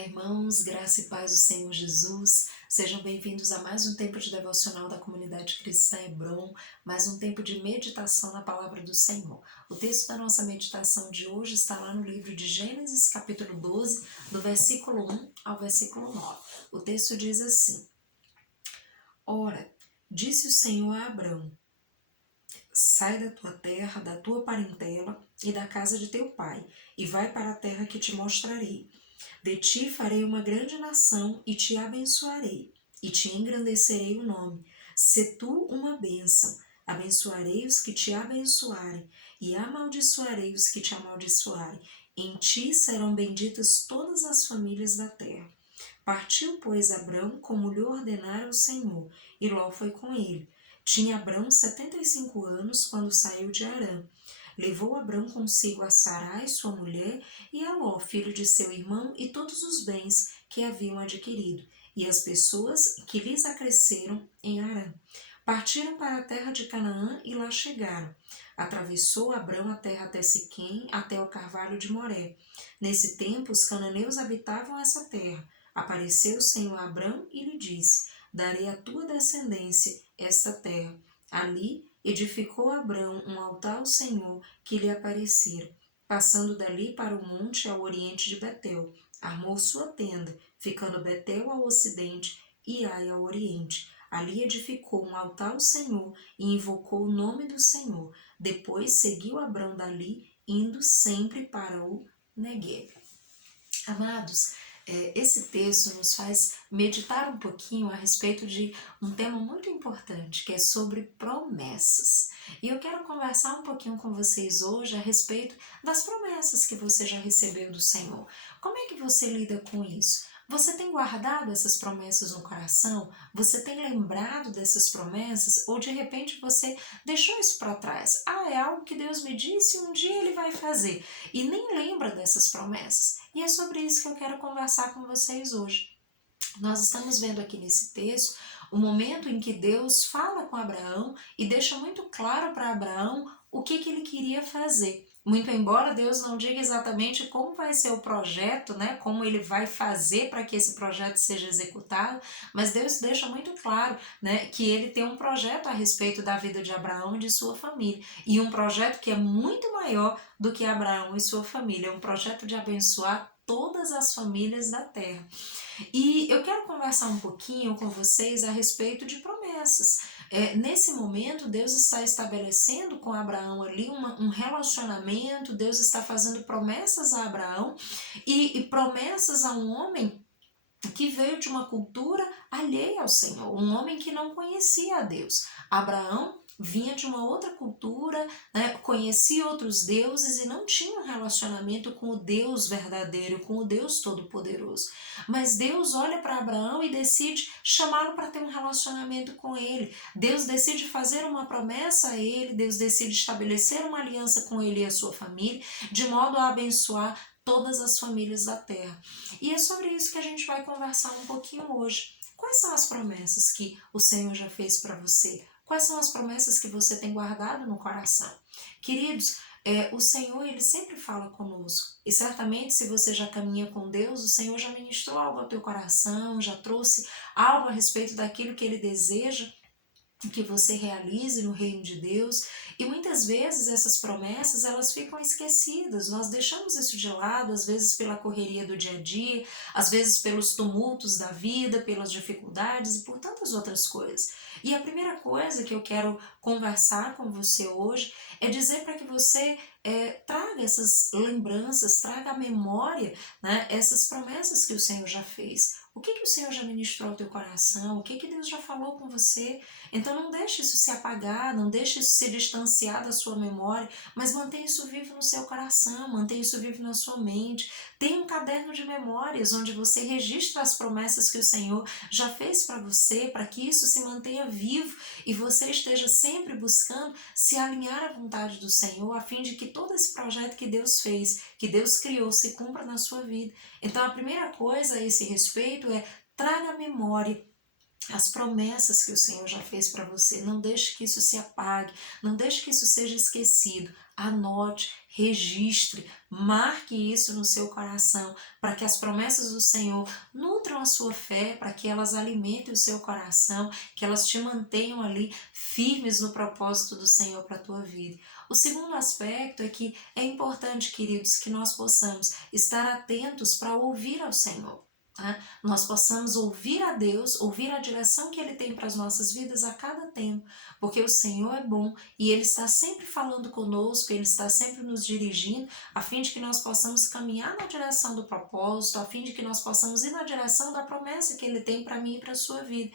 Olá, irmãos, graça e paz do Senhor Jesus. Sejam bem-vindos a mais um tempo de devocional da comunidade cristã Hebron, mais um tempo de meditação na palavra do Senhor. O texto da nossa meditação de hoje está lá no livro de Gênesis, capítulo 12, do versículo 1 ao versículo 9. O texto diz assim: Ora, disse o Senhor a Abrão: Sai da tua terra, da tua parentela e da casa de teu pai, e vai para a terra que te mostrarei. De ti farei uma grande nação e te abençoarei, e te engrandecerei o nome. Se tu uma bênção, abençoarei os que te abençoarem, e amaldiçoarei os que te amaldiçoarem. Em ti serão benditas todas as famílias da terra. Partiu, pois, Abrão, como lhe ordenara o Senhor, e Ló foi com ele. Tinha Abrão 75 anos quando saiu de Harã. Levou Abrão consigo a Sarai, sua mulher, e a Ló, filho de seu irmão, e todos os bens que haviam adquirido, e as pessoas que lhes acresceram em Harã. Partiram para a terra de Canaã e lá chegaram. Atravessou Abrão a terra até Siquém, até o carvalho de Moré. Nesse tempo, os cananeus habitavam essa terra. Apareceu o Senhor a Abrão e lhe disse: Darei à tua descendência esta terra. Ali edificou Abrão um altar ao Senhor que lhe aparecera. Passando dali para o monte ao oriente de Betel, armou sua tenda, ficando Betel ao ocidente e Ai ao oriente. Ali edificou um altar ao Senhor e invocou o nome do Senhor. Depois seguiu Abrão dali, indo sempre para o Neguebe. Amados, esse texto nos faz meditar um pouquinho a respeito de um tema muito importante, que é sobre promessas. E eu quero conversar um pouquinho com vocês hoje a respeito das promessas que você já recebeu do Senhor. Como é que você lida com isso? Você tem guardado essas promessas no coração? Você tem lembrado dessas promessas? Ou de repente você deixou isso para trás? É algo que Deus me disse e um dia Ele vai fazer. E nem lembra dessas promessas. E é sobre isso que eu quero conversar com vocês hoje. Nós estamos vendo aqui nesse texto o momento em que Deus fala com Abraão e deixa muito claro para Abraão o que ele queria fazer. Muito embora Deus não diga exatamente como vai ser o projeto, né, como ele vai fazer para que esse projeto seja executado, mas Deus deixa muito claro, né, que ele tem um projeto a respeito da vida de Abraão e de sua família. E um projeto que é muito maior do que Abraão e sua família. É um projeto de abençoar todas as famílias da terra. E eu quero conversar um pouquinho com vocês a respeito de promessas. Nesse momento, Deus está estabelecendo com Abraão ali um relacionamento, Deus está fazendo promessas a Abraão e promessas a um homem que veio de uma cultura alheia ao Senhor, um homem que não conhecia a Deus. Abraão vinha de uma outra cultura, né, conhecia outros deuses e não tinha um relacionamento com o Deus verdadeiro, com o Deus Todo-Poderoso. Mas Deus olha para Abraão e decide chamá-lo para ter um relacionamento com ele. Deus decide fazer uma promessa a ele, Deus decide estabelecer uma aliança com ele e a sua família, de modo a abençoar todas as famílias da terra. E é sobre isso que a gente vai conversar um pouquinho hoje. Quais são as promessas que o Senhor já fez para você? Quais são as promessas que você tem guardado no coração? Queridos, o Senhor, Ele sempre fala conosco. E certamente, se você já caminha com Deus, o Senhor já ministrou algo ao teu coração, já trouxe algo a respeito daquilo que Ele deseja que você realize no reino de Deus. E muitas vezes essas promessas elas ficam esquecidas, nós deixamos isso de lado, às vezes pela correria do dia a dia, às vezes pelos tumultos da vida, pelas dificuldades e por tantas outras coisas. E a primeira coisa que eu quero conversar com você hoje é dizer para que você traga essas lembranças, traga à memória, né, essas promessas que o Senhor já fez. O que o Senhor já ministrou ao teu coração? O que Deus já falou com você? Então não deixe isso se apagar, não deixe isso se distanciar da sua memória, mas mantenha isso vivo no seu coração, mantenha isso vivo na sua mente. Tenha um caderno de memórias onde você registra as promessas que o Senhor já fez para você, para que isso se mantenha vivo e você esteja sempre buscando se alinhar à vontade do Senhor, a fim de que todo esse projeto que Deus fez, que Deus criou, se cumpra na sua vida. Então a primeira coisa a esse respeito é: traga à memória as promessas que o Senhor já fez para você. Não deixe que isso se apague, não deixe que isso seja esquecido. anote, registre, marque isso no seu coração, para que as promessas do Senhor nutram a sua fé, para que elas alimentem o seu coração, que elas te mantenham ali firmes no propósito do Senhor para a tua vida. O segundo aspecto é que é importante, queridos, que nós possamos estar atentos para ouvir ao Senhor. Nós possamos ouvir a Deus, ouvir a direção que Ele tem para as nossas vidas a cada tempo, porque o Senhor é bom e Ele está sempre falando conosco, Ele está sempre nos dirigindo, a fim de que nós possamos caminhar na direção do propósito, a fim de que nós possamos ir na direção da promessa que Ele tem para mim e para a sua vida.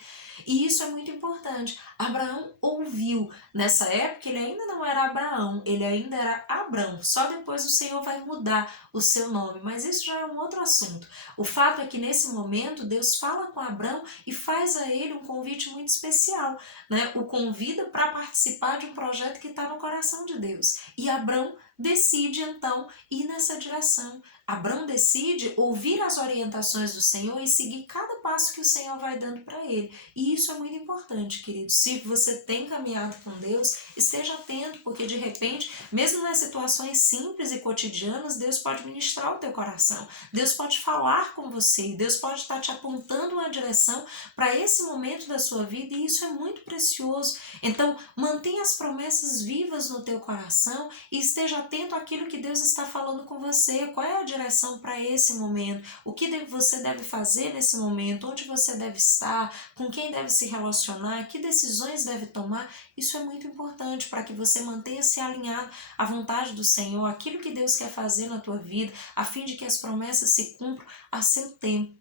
E isso é muito importante. Abraão ouviu. Nessa época ele ainda não era Abraão, ele ainda era Abrão. Só depois o Senhor vai mudar o seu nome, mas isso já é um outro assunto. O fato é que nesse momento Deus fala com Abrão e faz a ele um convite muito especial, né? O convida para participar de um projeto que está no coração de Deus. E Abrão decide então ir nessa direção. Abrão decide ouvir as orientações do Senhor e seguir cada passo que o Senhor vai dando para ele. E isso é muito importante, querido. Se você tem caminhado com Deus, esteja atento, porque de repente, mesmo nas situações simples e cotidianas, Deus pode ministrar o teu coração. Deus pode falar com você. Deus pode estar te apontando uma direção para esse momento da sua vida, e isso é muito precioso. Então, mantenha as promessas vivas no teu coração e esteja atento àquilo que Deus está falando com você. Qual é a direção para esse momento? O que você deve fazer nesse momento? Onde você deve estar? Com quem deve se relacionar? Que decisões deve tomar? Isso é muito importante para que você mantenha-se alinhado à vontade do Senhor, aquilo que Deus quer fazer na tua vida, a fim de que as promessas se cumpram a seu tempo.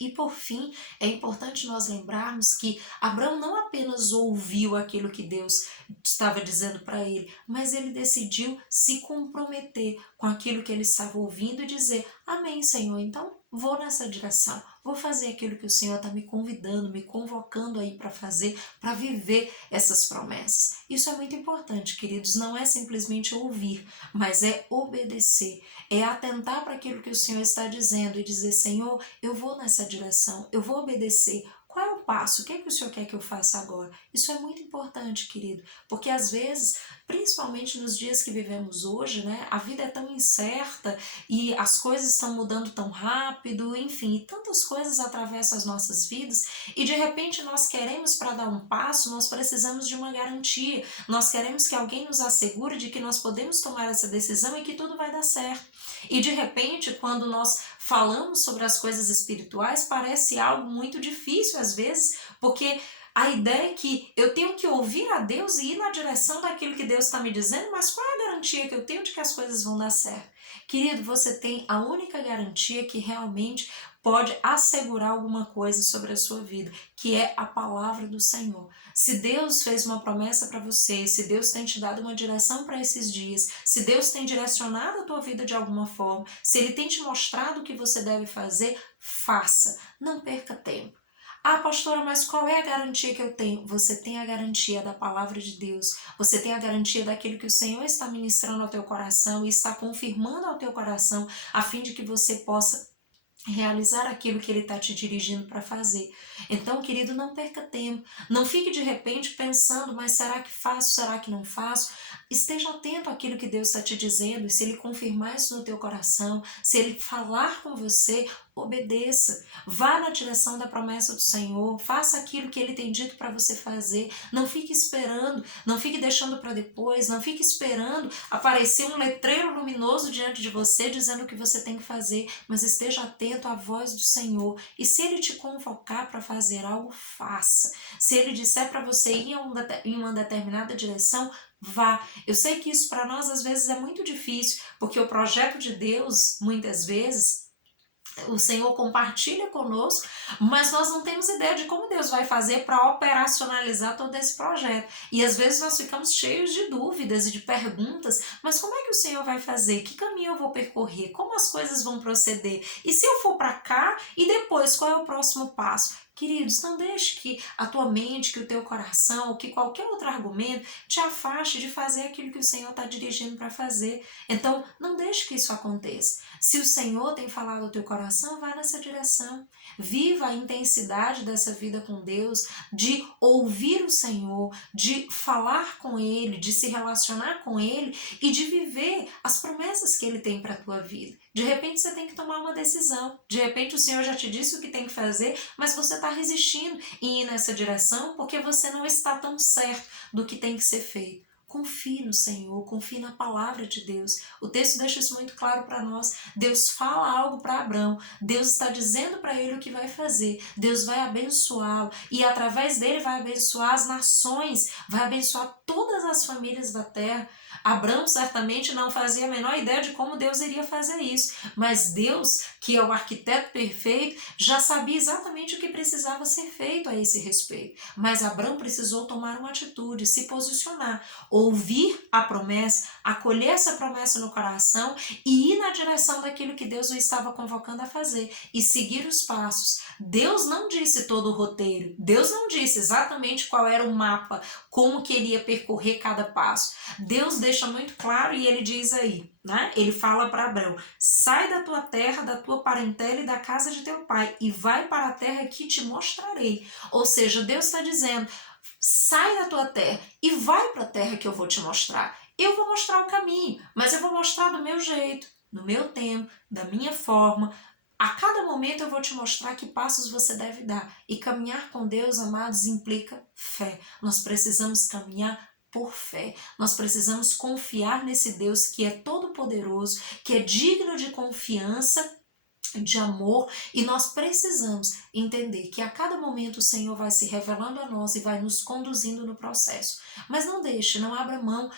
E por fim, é importante nós lembrarmos que Abraão não apenas ouviu aquilo que Deus estava dizendo para ele, mas ele decidiu se comprometer com aquilo que ele estava ouvindo e dizer: amém, Senhor, então vou nessa direção, vou fazer aquilo que o Senhor está me convidando, me convocando aí para fazer, para viver essas promessas. Isso é muito importante, queridos, não é simplesmente ouvir, mas é obedecer, é atentar para aquilo que o Senhor está dizendo e dizer: Senhor, eu vou nessa direção, eu vou obedecer. Qual é o passo? O que é que o Senhor quer que eu faça agora? Isso é muito importante, querido, porque às vezes, principalmente nos dias que vivemos hoje, né, a vida é tão incerta e as coisas estão mudando tão rápido, enfim, e tantas coisas atravessam as nossas vidas, e de repente nós queremos, para dar um passo, nós precisamos de uma garantia, nós queremos que alguém nos assegure de que nós podemos tomar essa decisão e que tudo vai dar certo. E de repente, quando nós falamos sobre as coisas espirituais, parece algo muito difícil às vezes, porque a ideia é que eu tenho que ouvir a Deus e ir na direção daquilo que Deus está me dizendo, mas qual é a garantia que eu tenho de que as coisas vão dar certo? Querido, você tem a única garantia que realmente pode assegurar alguma coisa sobre a sua vida, que é a palavra do Senhor. Se Deus fez uma promessa para você, se Deus tem te dado uma direção para esses dias, se Deus tem direcionado a tua vida de alguma forma, se Ele tem te mostrado o que você deve fazer, faça. Não perca tempo. Ah, pastora, mas qual é a garantia que eu tenho? Você tem a garantia da palavra de Deus, você tem a garantia daquilo que o Senhor está ministrando ao teu coração e está confirmando ao teu coração, a fim de que você possa realizar aquilo que Ele está te dirigindo para fazer. Então, querido, não perca tempo. Não fique de repente pensando: mas será que faço, será que não faço? Esteja atento àquilo que Deus está te dizendo, e se Ele confirmar isso no teu coração, se Ele falar com você, obedeça. Vá na direção da promessa do Senhor, faça aquilo que Ele tem dito para você fazer. Não fique esperando, não fique deixando para depois, não fique esperando aparecer um letreiro luminoso diante de você dizendo o que você tem que fazer, mas esteja atento à voz do Senhor. E se Ele te convocar para fazer algo, faça. Se Ele disser para você ir em uma determinada direção, vá. Eu sei que isso para nós às vezes é muito difícil, porque o projeto de Deus, muitas vezes, o Senhor compartilha conosco, mas nós não temos ideia de como Deus vai fazer para operacionalizar todo esse projeto. E às vezes nós ficamos cheios de dúvidas e de perguntas: mas como é que o Senhor vai fazer? Que caminho eu vou percorrer? Como as coisas vão proceder? E se eu for para cá, e depois qual é o próximo passo? Queridos, não deixe que a tua mente, que o teu coração, ou que qualquer outro argumento te afaste de fazer aquilo que o Senhor está dirigindo para fazer. Então, não deixe que isso aconteça. Se o Senhor tem falado ao teu coração, vá nessa direção. Viva a intensidade dessa vida com Deus, de ouvir o Senhor, de falar com Ele, de se relacionar com Ele e de viver as promessas que Ele tem para a tua vida. De repente você tem que tomar uma decisão. De repente o Senhor já te disse o que tem que fazer, mas você está resistindo em ir nessa direção porque você não está tão certo do que tem que ser feito. Confie no Senhor, confie na palavra de Deus. O texto deixa isso muito claro para nós. Deus fala algo para Abrão, Deus está dizendo para ele o que vai fazer. Deus vai abençoá-lo e através dele vai abençoar as nações, vai abençoar todas as famílias da terra. Abrão certamente não fazia a menor ideia de como Deus iria fazer isso, mas Deus, que é o arquiteto perfeito, já sabia exatamente o que precisava ser feito a esse respeito. Mas Abrão precisou tomar uma atitude, se posicionar, ouvir a promessa, acolher essa promessa no coração e ir na direção daquilo que Deus o estava convocando a fazer e seguir os passos. Deus não disse todo o roteiro, Deus não disse exatamente qual era o mapa, como que ele ia percorrer cada passo. Deus deixa muito claro e ele diz aí, né? Ele fala para Abrão: sai da tua terra, da tua parentela e da casa de teu pai e vai para a terra que te mostrarei. Ou seja, Deus está dizendo: sai da tua terra e vai para a terra que eu vou te mostrar. Eu vou mostrar o caminho, mas eu vou mostrar do meu jeito, no meu tempo, da minha forma. A cada momento eu vou te mostrar que passos você deve dar. E caminhar com Deus, amados, implica fé. Nós precisamos caminhar por fé. Nós precisamos confiar nesse Deus que é todo-poderoso, que é digno de confiança, de amor, e nós precisamos entender que a cada momento o Senhor vai se revelando a nós e vai nos conduzindo no processo. Mas não deixe, não abra mão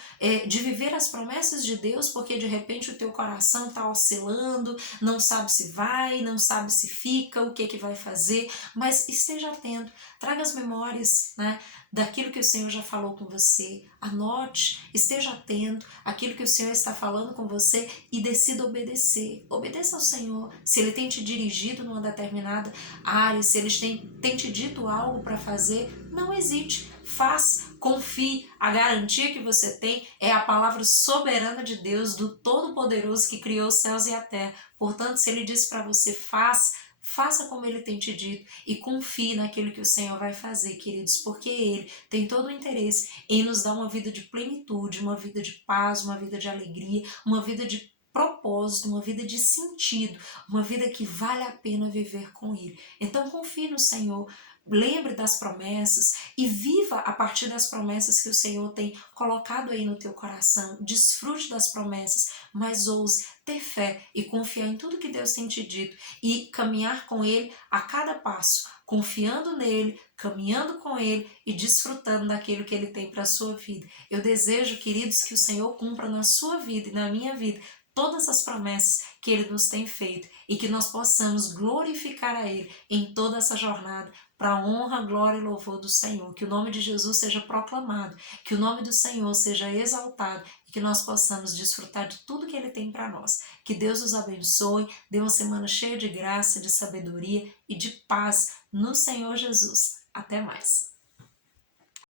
de viver as promessas de Deus, porque de repente o teu coração está oscilando, não sabe se vai, não sabe se fica, o que vai fazer, mas esteja atento, traga as memórias, né, daquilo que o Senhor já falou com você, anote, esteja atento àquilo que o Senhor está falando com você e decida obedecer. Obedeça ao Senhor. Se Ele tem te dirigido numa determinada área, se Ele tem te dito algo para fazer, não hesite, faz, confie. A garantia que você tem é a palavra soberana de Deus, do Todo-Poderoso que criou os céus e a terra. Portanto, se Ele disse para você, faça como Ele tem te dito e confie naquilo que o Senhor vai fazer, queridos, porque Ele tem todo o interesse em nos dar uma vida de plenitude, uma vida de paz, uma vida de alegria, uma vida de propósito, uma vida de sentido, uma vida que vale a pena viver com Ele. Então confie no Senhor, lembre das promessas e viva a partir das promessas que o Senhor tem colocado aí no teu coração. Desfrute das promessas, mas ouse ter fé e confiar em tudo que Deus tem te dito e caminhar com Ele a cada passo, confiando nele, caminhando com Ele e desfrutando daquilo que Ele tem para a sua vida. Eu desejo, queridos, que o Senhor cumpra na sua vida e na minha vida todas as promessas que Ele nos tem feito e que nós possamos glorificar a Ele em toda essa jornada, para a honra, glória e louvor do Senhor. Que o nome de Jesus seja proclamado, que o nome do Senhor seja exaltado e que nós possamos desfrutar de tudo que Ele tem para nós. Que Deus os abençoe, dê uma semana cheia de graça, de sabedoria e de paz no Senhor Jesus. Até mais!